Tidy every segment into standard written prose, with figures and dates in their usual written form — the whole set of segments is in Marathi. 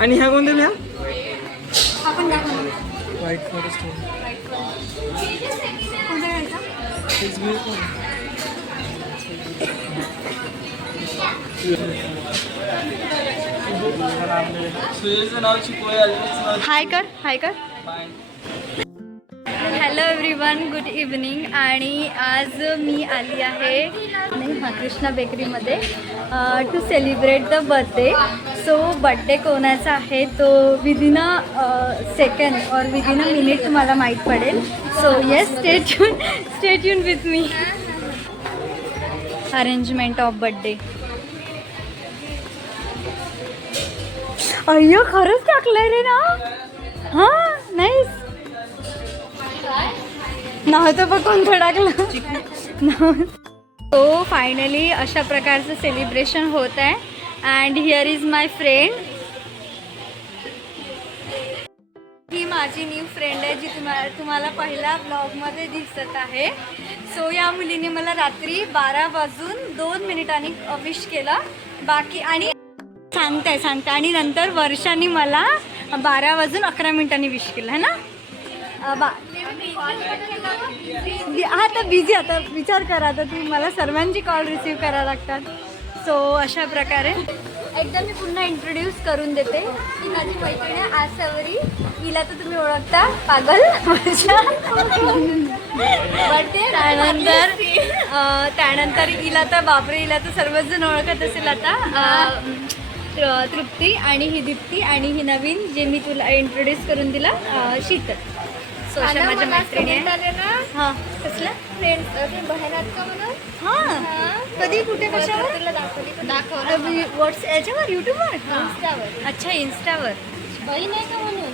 आणि ह्या कोणत्या ह्या आपण दाखवू. व्हाईट फॉरेस्ट कोणता घ्यायचा? हाय कर, हाय कर. Hello everyone, good evening. आणि आज मी आली आहे कृष्णा बेकरीमध्ये to celebrate the birthday. So birthday कोणाचा आहे तो विदिन अ सेकंड और विदिन अ मिनिट तुम्हाला माहीत पडेल. So yes, stay tune with me. Arrangement of birthday. अय्यो, खरंच टाकलंय रे ना. हां, नाईस. नव्हतं पण कोणतं टाकलं. सो फायनली अशा प्रकारचं सेलिब्रेशन होत आहे. And here is my friend. ही माझी न्यू फ्रेंड आहे जी तुम्हाला पहिल्या ब्लॉगमध्ये दिसत आहे. सो या मुलीने मला रात्री 12:02 विश केलं. बाकी आणि सांगते आणि नंतर वर्षाने मला 12:11 विश केलं है ना. हा तर बिझी. आता विचार करा, आता ती मला सर्वांची कॉल रिसीव करायला लागतात. सो अशा प्रकारे एकदा मी पुन्हा इंट्रोड्यूस करून देते. ही माझी मैत्रीण आहे आसवरी. हिला तर तुम्ही ओळखता, पागल वर्षा. त्यानंतर हिला तर बापरे, हिला तर सर्वच जण ओळखत असेल आता. तृप्ती. आणि ही दीप्ती. आणि ही नवीन जे मी तुला इंट्रोड्यूस करून दिला, शीतल. सो अशा माझ्या मैत्रिणी आहे. हां, कसलं फ्रेंड बहिणात का म्हणून. हां, कधी कुठे कशावर दाखवलं व्हॉट्स याच्यावर यूट्यूबवर. इंस्टावर. अच्छा, इंस्टावर बहीण आहे का म्हणून.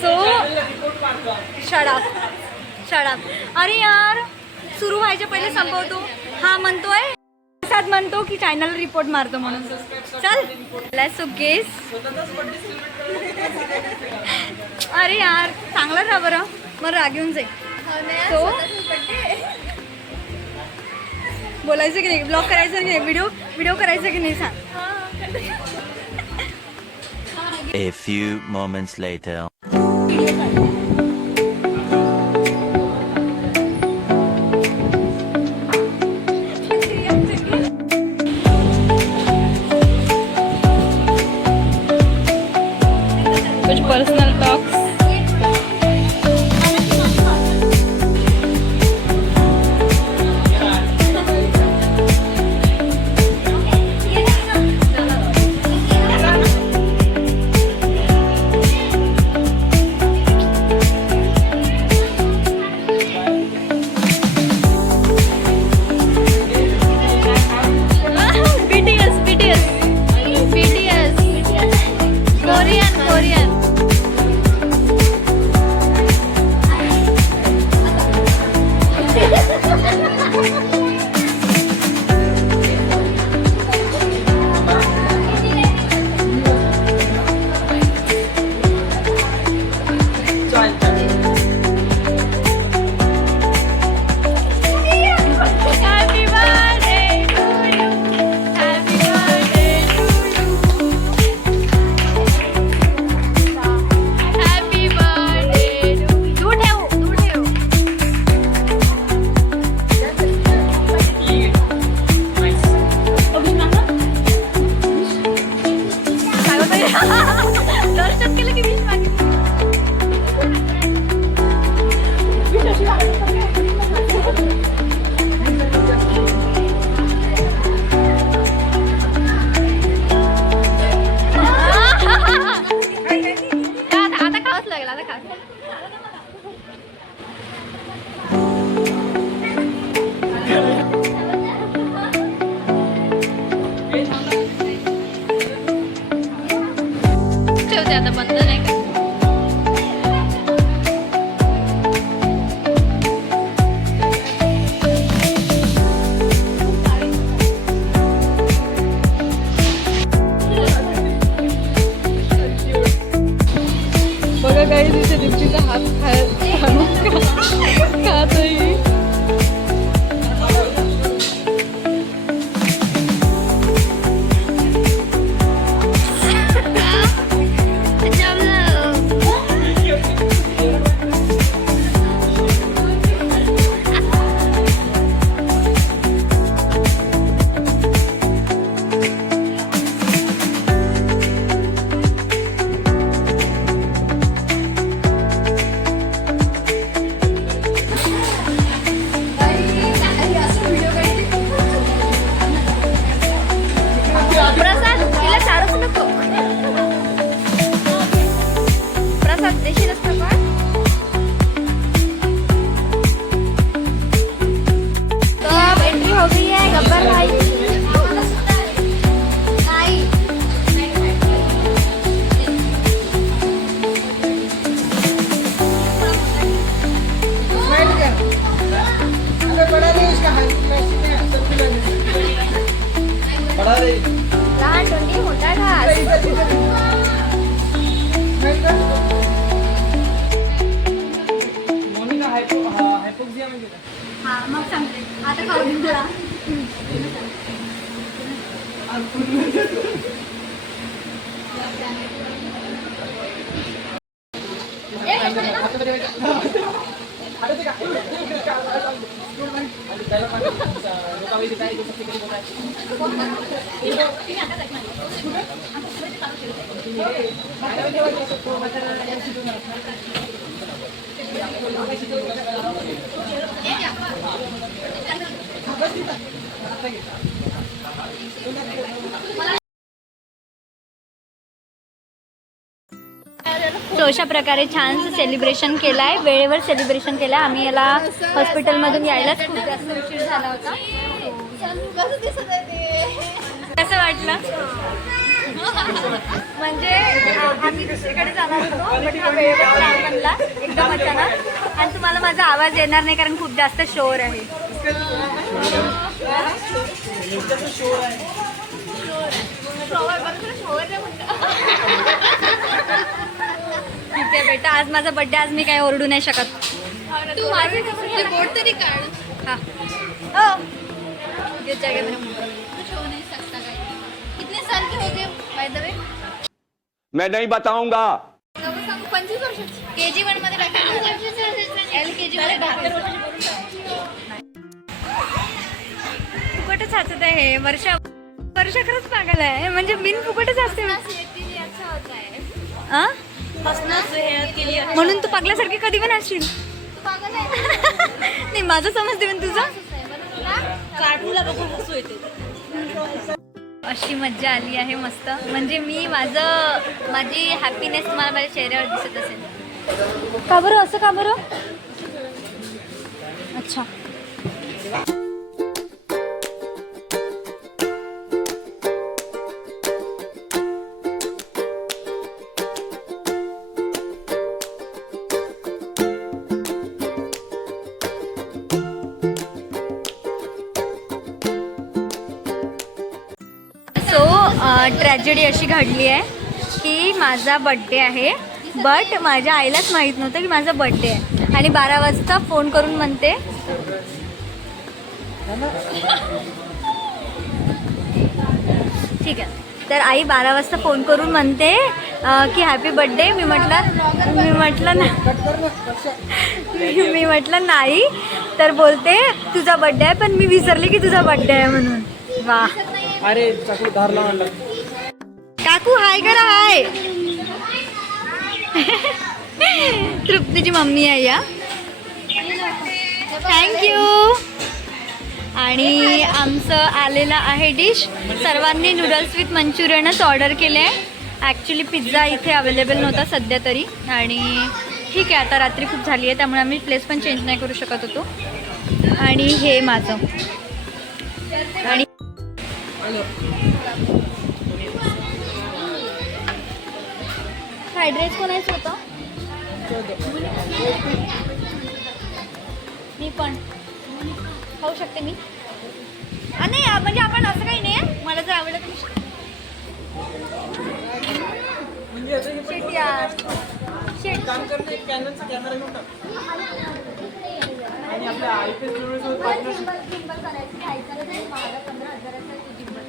सो शडाप. अरे यार, सुरू व्हायच्या पहिले संपवतो. हा म्हणतोय साथ म्हणतो की चॅनल रिपोर्ट मारतो म्हणून. चल सो गेस. अरे यार, चांगला राहा बरं, मग राग येऊन जाईल. तो बोलायचं की नाही, ब्लॉग करायचं की नाही, व्हिडिओ करायचं की नाही सांग. A few moments later. कुछ पर्सनल टॉक्स. कोरियन. आता बंद नाही का. बघा काही तिथे दीप्तीचा हात खातोय. सो अशा प्रकारे छानसं सेलिब्रेशन केलं आहे, वेळेवर सेलिब्रेशन केलं आहे. आम्ही याला हॉस्पिटलमधून यायलाच खूप जास्त उशीर झाला होता. कसं वाटलं? म्हणजे आम्ही दुसरीकडे जाणार होतो पण हा वेळेवर प्लॅन बनला एकदम अचानक. आणि तुम्हाला माझा आवाज येणार नाही कारण खूप जास्त शोर आहे. ठीक आहे बेटा, आज माझा बर्थडे, आज मी काय ओरडू नाही शकत. तू माझे बोट तरी काढ. हाँ कितने साल के हो गए बाय द वे? मैं नहीं बताऊंगा. 25 वर्षाची. KG1 मध्ये टाकलं, LKG मध्ये टाकलं. फुकटच हसत आहे हे. वर्ष खरंच पागल आहे, म्हणजे बिन फुकटच असते. म्हणून तू पागल्यासारखी कधी पण असशील. नाही माझं समजते पण तुझं. अशी मज्जा आली आहे मस्त. म्हणजे माझी हॅपीनेस तुम्हाला माझ्या चेहऱ्यावर दिसत असेल. का बरं असं, का बरं? अच्छा. ट्रॅजेडी अशी घडली आहे की माझा बड्डे आहे, बट माझ्या आईलाच माहीत नव्हतं की माझा बड्डे आहे. आणि 12 वाजता फोन करून म्हणते ठीक आहे. तर आई 12 वाजता फोन करून म्हणते की हॅपी बड्डे. मी म्हटलं नाही. तर बोलते तुझा बड्डे आहे, पण मी विसरले की तुझा बड्डे आहे म्हणून. वा. अरे चाकू धारला म्हणलं. काकू हाय करा, हाय. तृप्तीची मम्मी आहे या. थँक्यू. आणि आमचं आलेलं आहे डिश. सर्वांनी नूडल्स विथ मंचुरियनच ऑर्डर केले आहे. ॲक्च्युली पिझ्झा इथे अवेलेबल नव्हता सध्या तरी. आणि ठीक आहे, आता रात्री खूप झाली आहे त्यामुळे आम्ही प्लेस पण चेंज नाही करू शकत होतो. आणि हे माझं. आणि फ्राईड राईस कोणाचं होतं? मी पण खाऊ शकते मी. नाही म्हणजे आपण असं काही नाही आहे, मला जर आवडलं तर. शेट यार, शेट. काम करते कॅननचा कॅमेरा घेऊन टाक. आणि आपल्या आयपीएल सोबत पार्टनरशिप. जिंबल करायची, खायचं नाही. माझा 15,000चा जिंबल.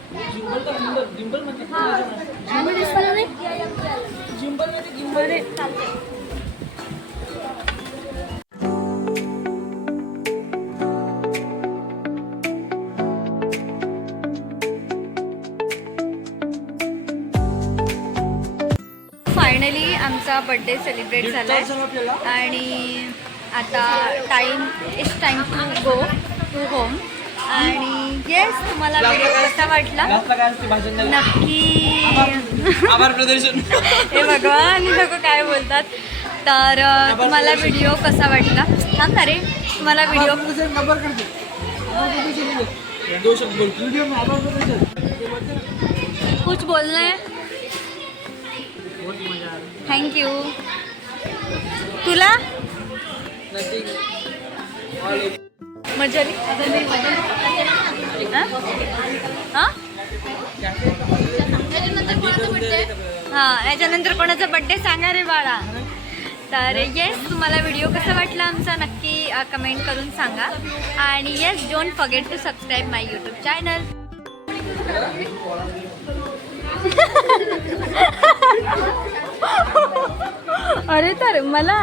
जिंबल म्हणजे जिंबल म्हणजे जिंबल रे. फायनली आमचा बर्थडे सेलिब्रेट झाला आहे. आणि आता it's time to go to home. आणि येस, तुम्हाला व्हिडिओ कसा वाटला नक्की. आभार प्रदर्शन. हे भगवान, लोक काय बोलतात. तर तुम्हाला व्हिडिओ कसा वाटला सांग ना रे. तुम्हाला व्हिडिओ कुछ बोलना है? थँक्यू. तुला मजा आली? हां, याच्यानंतर कोणाचा बड्डे सांगा रे बाळा. तर येस, तुम्हाला व्हिडिओ कसा वाटला आमचा नक्की कमेंट करून सांगा. आणि yes, don't forget to subscribe my YouTube channel. अरे तर मला